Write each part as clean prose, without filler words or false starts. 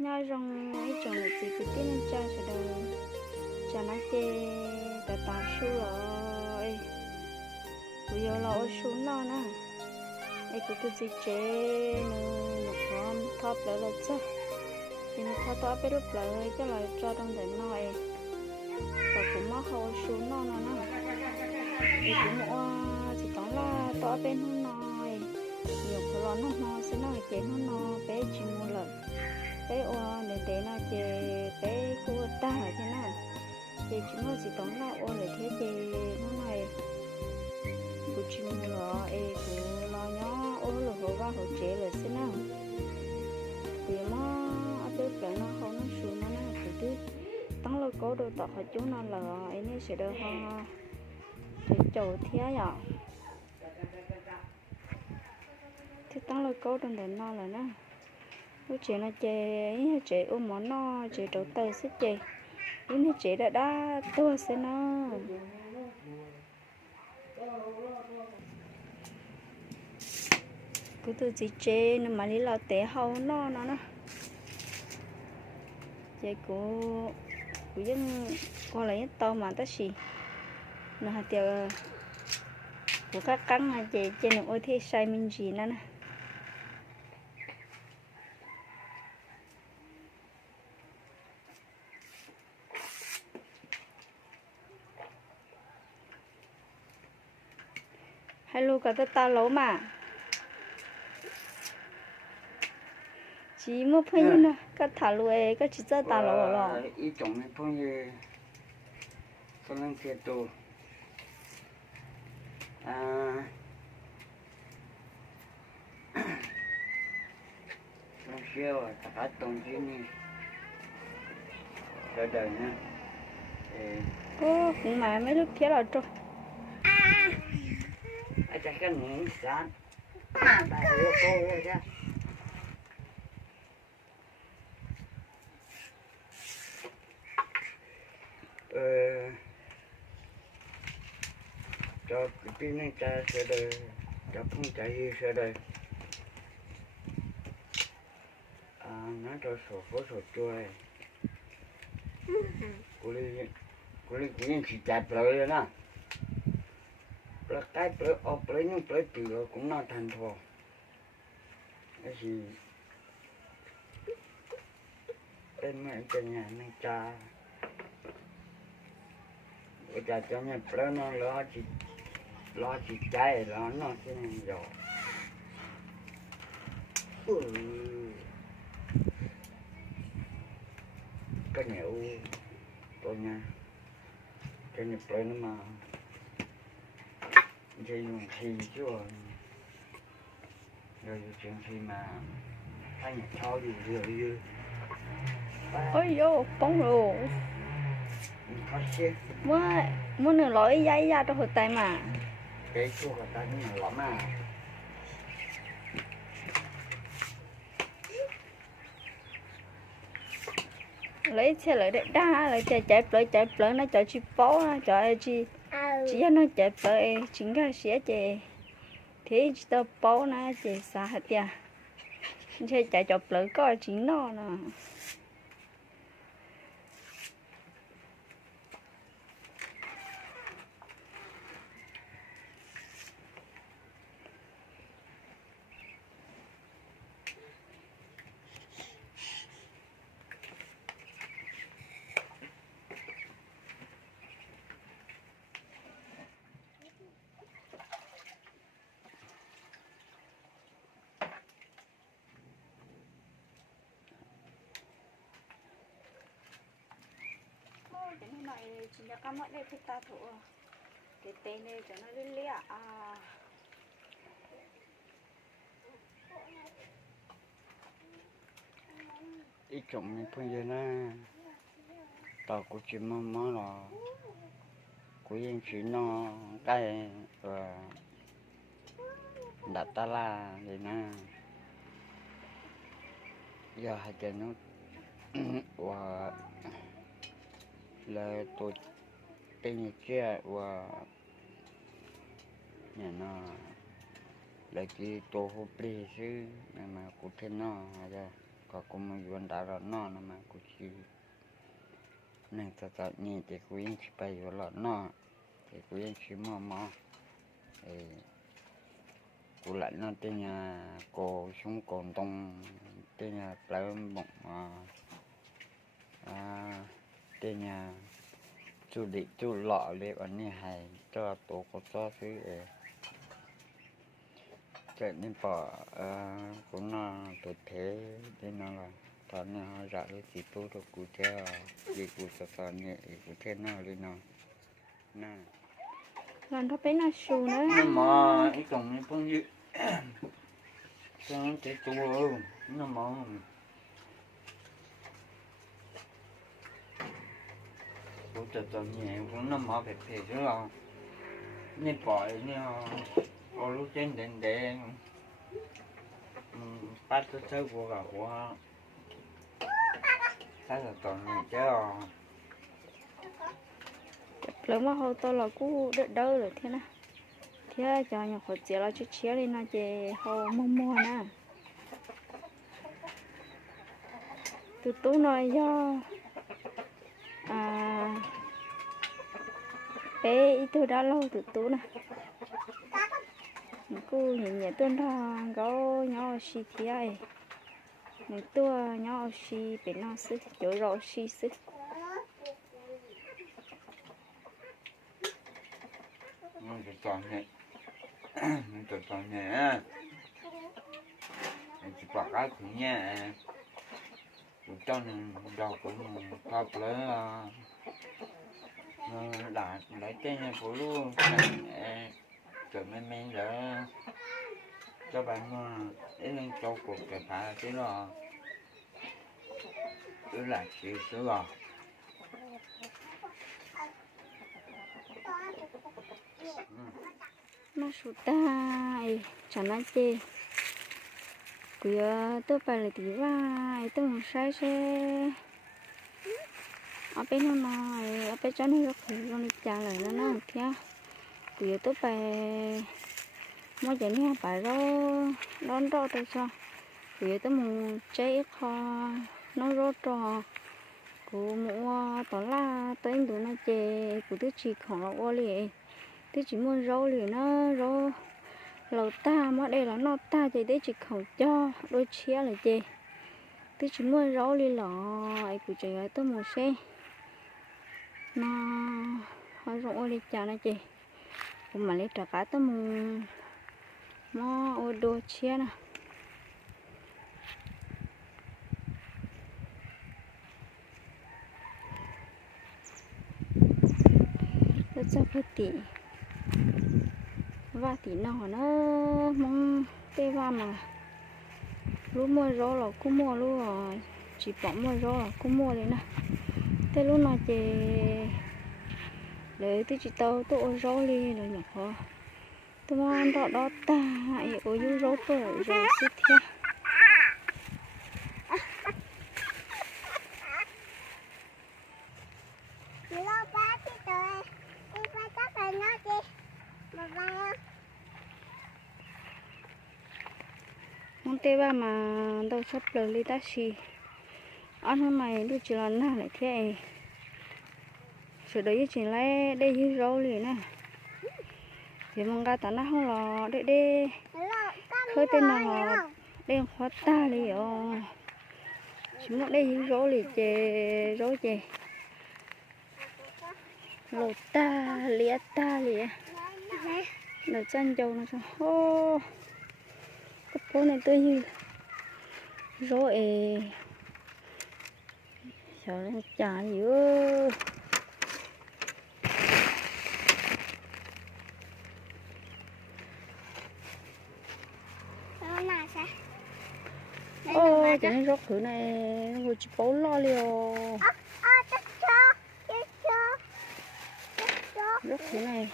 nhớ rằng ấy chồng là chỉ cứ tin cha sẽ đời cha nó chê ta ta su rồi bây giờ là ở su nó nè ấy cứ tự chế nó thom thọp lại là chứ thì nó thọp thọp bé lúc lại cho là cho trong đời nói và cũng mất hậu su nó nè thì cũng mua chỉ tóm là tọp bên nó nói nhiều cái lon nó sẽ nói chế nó bé chỉ mua lần bé oa để nó chế bé khu ta thế nào chế chúng nó chỉ tóm là oa để thế chế nó này của chỉ mua là của lo nhó oa là hồ ba hồ chế là thế nào vì mà bé bé nó không nó xuống nó phải chứ tăng là có đồ tọt chúng nó là ấy này sẽ được ho để trầu thế à thì tăng là có đồ để nó là nó lúc chị nó chơi chị ôm món nó chị trâu tơ xích chị lúc chị đã tua xe nó cứ từ chị chơi nó mà đi lao té hậu nó chị của dân con lấy to mà ta xì nó hạt tiêu của các cắn mà chị trên được ôi thế sai mình gì nữa nè hello cả ta lấu mà chỉ một phơi như nè các thả lùi các chỉ cho ta lấu rồi ý trọng này phơi như con đang kia tù nó siêu à tất cả tổng chí này đời đời nha ô cũng mà mấy lúc kia là trôi chắc cái này sáng bà yêu cô rồi chứ cho cái pin này cha sẽ đời cho không chạy sẽ đời nó cho sổ phố sổ chui cô đi cũng chỉ chặt rồi nè là cái lấy những cái từ cũng nó thành thò cái gì bên mẹ trên nhà mình cha bây giờ cho nhà nó lo chỉ trái nó thế này rồi cái nhậu tôi nha cái nhập nó mà thì dùng thì chứ rồi chuyện thì mà anh nhập cho gì rồi ôi vô bóng rồi muốn nửa lối dây ra trong hồi tay mà cái chỗ của ta như là lắm à lấy xe lại để đa lại chạy lấy nó chạy chi bó nó chạy chi chỉ nó chạy lấy chính cái xe chạy thế chỉ tao bó nó chạy xa hết tiệt chạy lấy coi chính nó nè này chỉ là các mọi đây thì ta thủ cái tên này cho nó liên lịa ít trọng này bây giờ nó tao cũng chỉ mong là của dân chỉ nó cái đặt ta la thì nó giờ hai chân nó và là tôi tên như kia và nhà nó là cái tổ hợp lý chứ mà cũng thêm nó ra có cũng một vấn đề là nó mà cũng chỉ nên ta nhìn thì cũng chỉ bay vào là nó thì cũng chỉ mà thì cũng lại nó tên nhà cổ xuống còn đông tên nhà lấy một tên nhà chú định chú lọ lên ở này hay cho tổ có cho thứ chạy nên bỏ cũng là tổ thế nên là toàn là ra cái gì tôi được cụ thể gì cụ thể nhẹ cụ thể nào lên nào nè lần đó bé nó xù nữa nhưng mà cái chồng nó không như sao nó chạy tua luôn nó mà cụ thể nhẹ cũng nó mà phải phải chứ là nên bỏ nên ở lúc trên đèn đèn bắt cái车của cả của cái là toàn này chứ lớn mà hồi tôi là cú đỡ đỡ rồi thế nè thế cho nhà họ chế là chút chia đi nó chế hầu mua nè từ tú nói do bé ít tôi đã lâu từ tú nè cô nhìn tôi đó có nhỏ xí thế ấy mình tôi nhỏ xí bên nó xí chỗ rõ xí xí mình toàn nhẹ mình chỉ bỏ cái thứ nhẹ cũng cho nên đầu cũng pháp lấy đã lấy tên nhà của luôn rồi men rồi cho bạn mà đến lên cho cuộc cái phá thế rồi cứ lại xíu xíu rồi mà sụt ta chẳng nói gì tôi phải là tí vai tôi không sai xe ở bên nó nói ở bên cho nó rất là đi trả lời nó thế tôi phải mỗi giờ này phải đón tôi cho tôi muốn chơi kho nó rất trò của mua tỏ là tôi anh tụi nó chơi của tôi chỉ khoảng là ô liền tôi chỉ muốn rau liền nó rau lẩu ta mà đây là nó ta thì tôi chỉ khẩu cho đôi chia là gì tôi chỉ muốn rau liền lọ ai cũng chơi tôi muốn xe nó hơi rau đi chả này chị cũng mà lấy trả cá tôi muốn mà ô đôi chia nè rất là phát tỉ và tí nào nó mong tê va mà lúc mua rau là cũng mua luôn rồi chỉ bỏ mua rau là cũng mua đấy nè thế lúc nào chị để tôi chỉ tao tôi ôi rau đi rồi nhỉ hả tôi mang đó đó ta ấy ôi yêu rau tôi rồi xí thế mong tê va mà đâu sắp lời đi taxi ăn hôm mày tôi chỉ là nào lại thế rồi đấy chỉ lấy đây như rau liền nè thì mong ga tao nó không là để khơi tên nào đen hóa ta đi chỉ muốn đây như rau liền chè rau chè lột ta liệt là chân trâu nó sao ô cái phố này tươi như rau sợ nó chả gì ơi ô cho nên rốt thử này người chỉ bố lo liều rốt thử này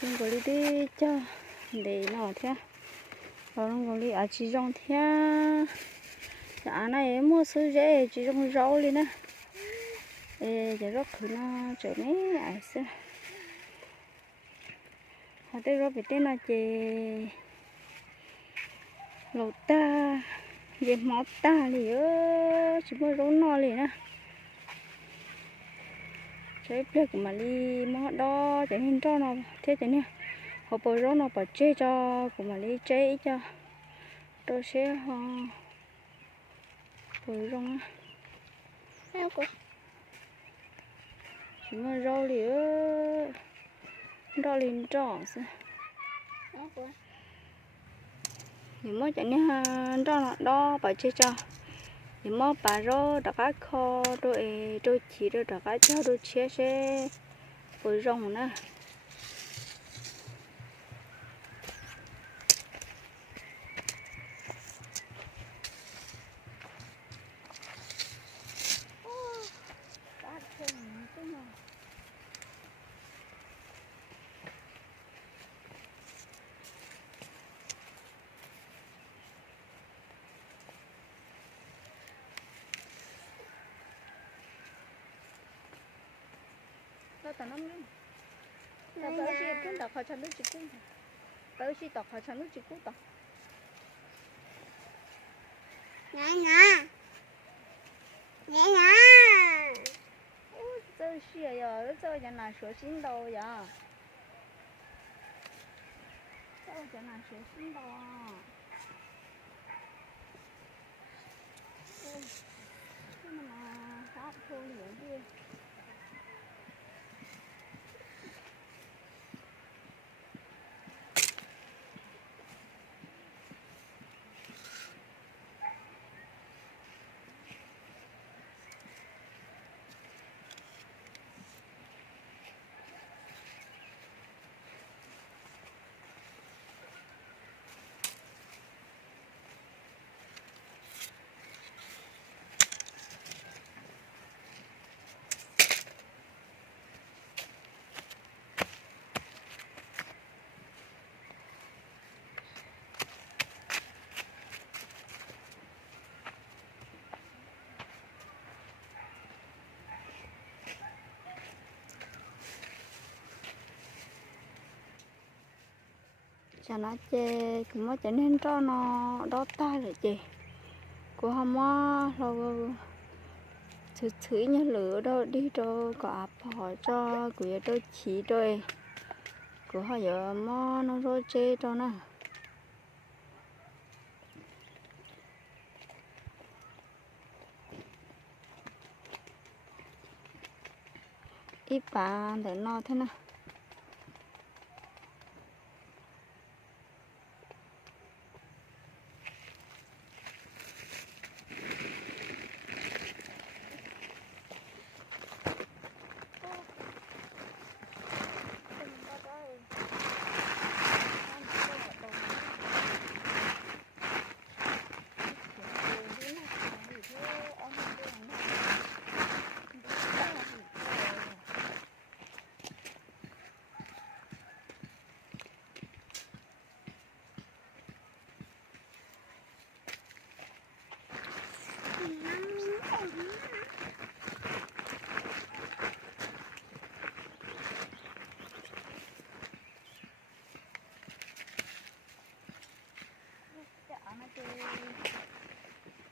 không có đi cho để nào thế rồi không có đi ở chỉ rong thế dạ này mua sữa dễ chỉ rong rau lên nè để rốt thử nó trở nên ai sẽ họ tới rốt bị tên là chị lột ta về mót ta thì chỉ mới rốn no liền á chế việc mà đi mót đó để hình cho nó thế thế nè họ bồi rốn nó bảo chế cho của mà đi chế cho tôi sẽ họ bồi rốn á chỉ mới rau liền rau liền trỏ sao thì mới chạy nha rau nó đó bảo chế cho thì mà bà rau đã cá kho đôi chỉ đôi đã cá cho đôi chia sẽ bồi rong nè nó tao nắm lên tao bảo chị cũng đọc họ cho nước chị cũng bảo chị đọc họ cho nước chị cũng đọc这是呀，这叫哪说新刀呀？这叫哪说新刀啊？这么嘛，啥头脸的？chả nó chê cũng mới trở nên cho nó đốt tay rồi chị của họ mà rồi thứ như lửa đó đi cho có áp họ cho của tôi chỉ rồi của họ giờ mà nó rồi chê cho nè ít bạn để nó thế nào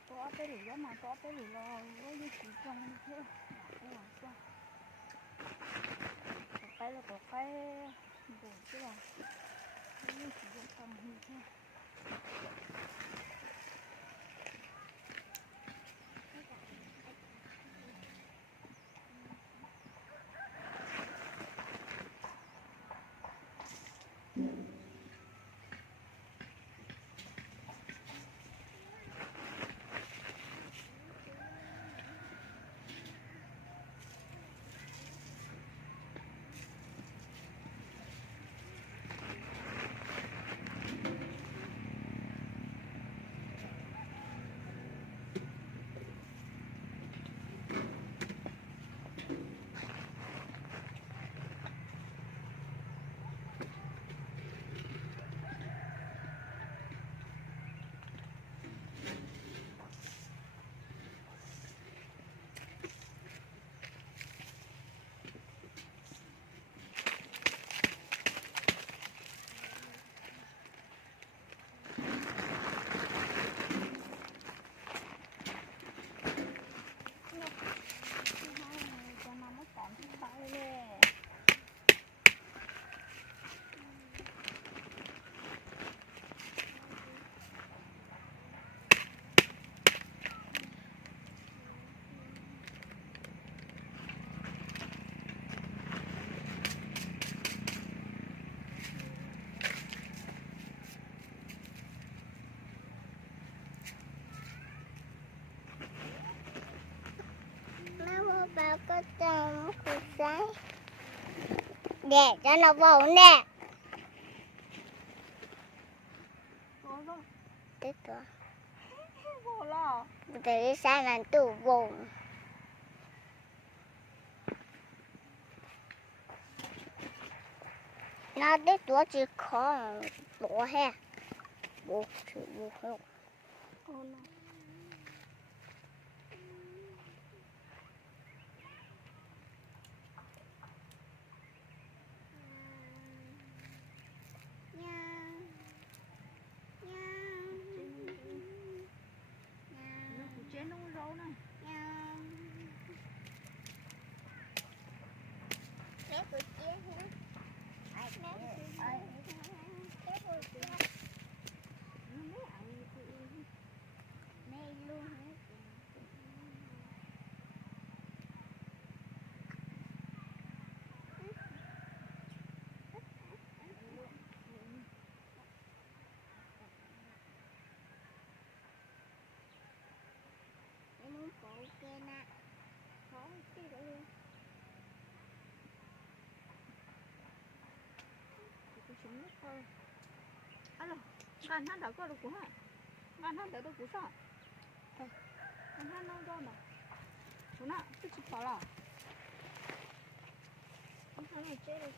có cái gì đó mà có cái gì lo với chị trong thế cái là có cái đồ chứ là những chị trong phòng như thế có trong cục giấy để cho nó vào nè. Tiếp tục. Vô lo. Để sang là tủ vùng. Nó tiếp tục chỉ khó bỏ ha. Bộ chữ bộ không. Ô nó. Nó cũng chế nó râu này. Chúng nước thôi. Alo, gan hắn đã có được của hả? Gan hắn đã được của sao? Gan hắn nó đâu mà? Chú nè, tôi chụp vào là. Hắn nó chơi được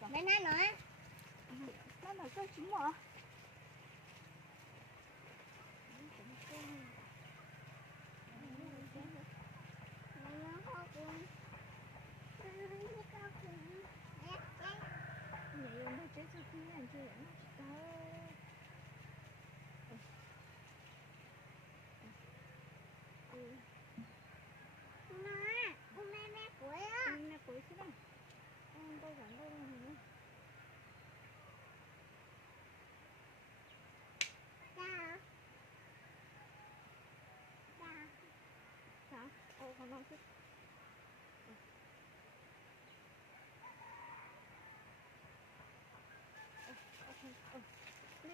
không? Bên này nữa. Nó là cái chính mà.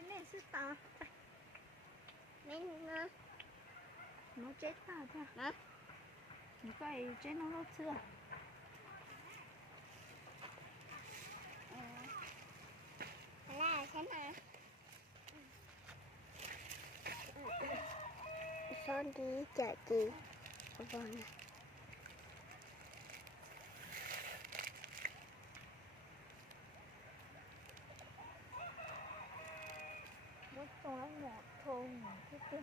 Lên sư ta. Bên Nó chết ta thôi. hả? Nó coi chết nó lâu chưa? Là thế nào? Son đi chợ chị. Vâng. Nó to lắm mẹ thôn mà thế kia.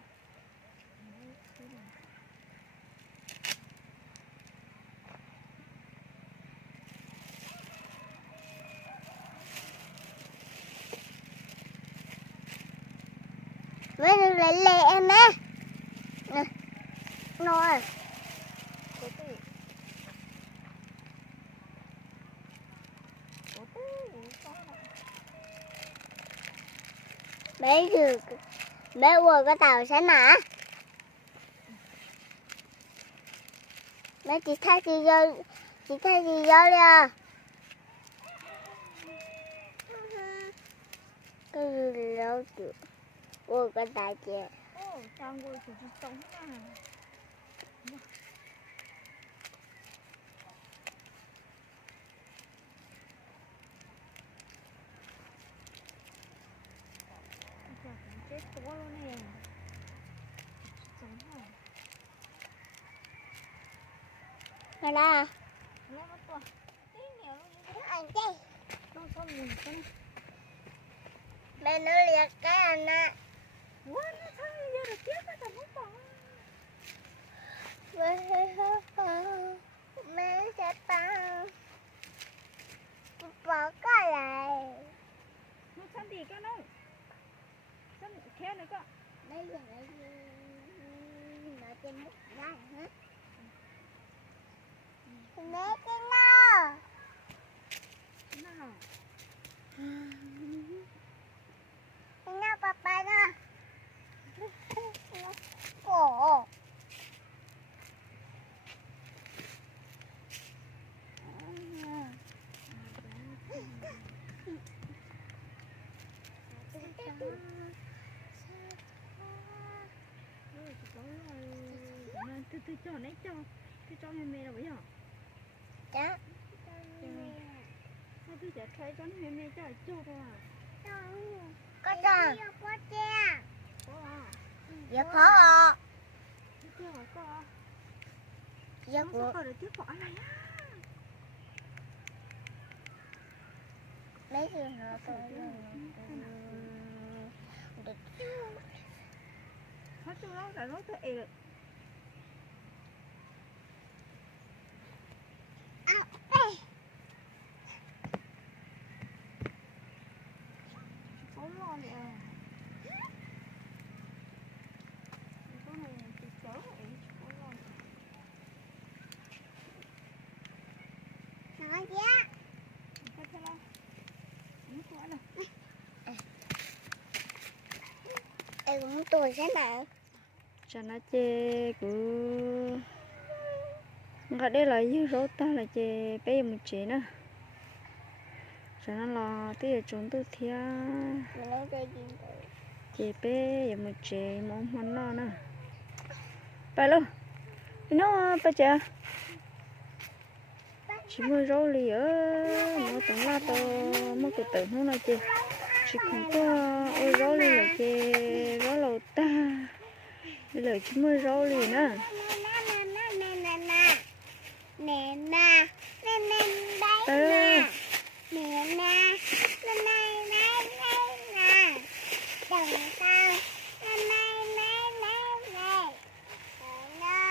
Với được lấy lệ em á. Nè. Rồi. Có tư. Có tư. Bé được. Bé vừa có tàu sẽ nã. Bé chỉ thấy gì vô. Chỉ thấy gì vô đi. Cái gì đâu được. Vừa có tàu chè. Ồ, trang ngồi chủ sống à. Chết to luôn nè. Sống hả? Mà đó. Nó to. Tí nhiều luôn. Anh chơi. Nó xong nhìn cái này. Bé nó liệt cái anh á. Ủa, nó sao giờ được chết nó tao không bỏ. Mẹ sẽ tăng. Bỏ cái lại. Nó xong đi cái nó. Xong khéo nữa cơ. Bây giờ nó trên bút ra hả? Mẹ cái nó. Nào. Nó papa nó. Cổ. Tôi cho nãy cho. Tôi cho mẹ mẹ rồi bây giờ. Đó. Sao tôi chả thấy con mẹ mẹ chả chốt à? Có chưa? Có à? Dạ có à. Chưa có à? Dạ Nó có. có được tiếp quả này á. Mấy người nó có Nó chưa nó đã nói tới ế. Có lo nè. Có này thì chớ ế. Có lo nè. Nó giá. Có thế nào? Nó có nào? Em cũng tuổi thế nào? Chả nó chê cứ ngã đây là như rốt ta là chê bây giờ một chế nữa. Chả nó là tí ở chúng tôi thia Mình nói chơi gì vậy? chê bây giờ một chế mong món nó nè. Phải luôn. Nó phải chả chỉ mới rau lì ở nó tưởng là tao mới có tưởng nó nói chê chỉ không có ôi rau lì là chê rau lầu ta bây giờ chỉ mới rau lì nữa. Nè nè, nè nè đấy nè. Nè nè, nè nè nè nè. Đừng tao. Nè nè nè nè nè. Nè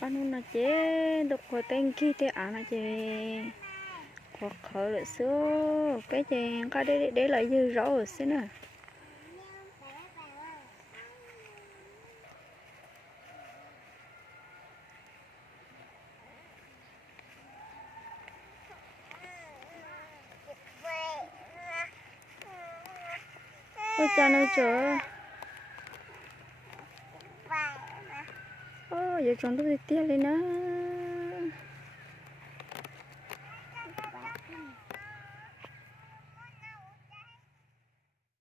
anh nó chế được khỏi tên kia thì anh nó chế hoặc khởi lại xưa cái chèn cái để lại dư rau rồi xin nè. Ôi cha nó chờ giờ chọn tôi đi tia lên nữa.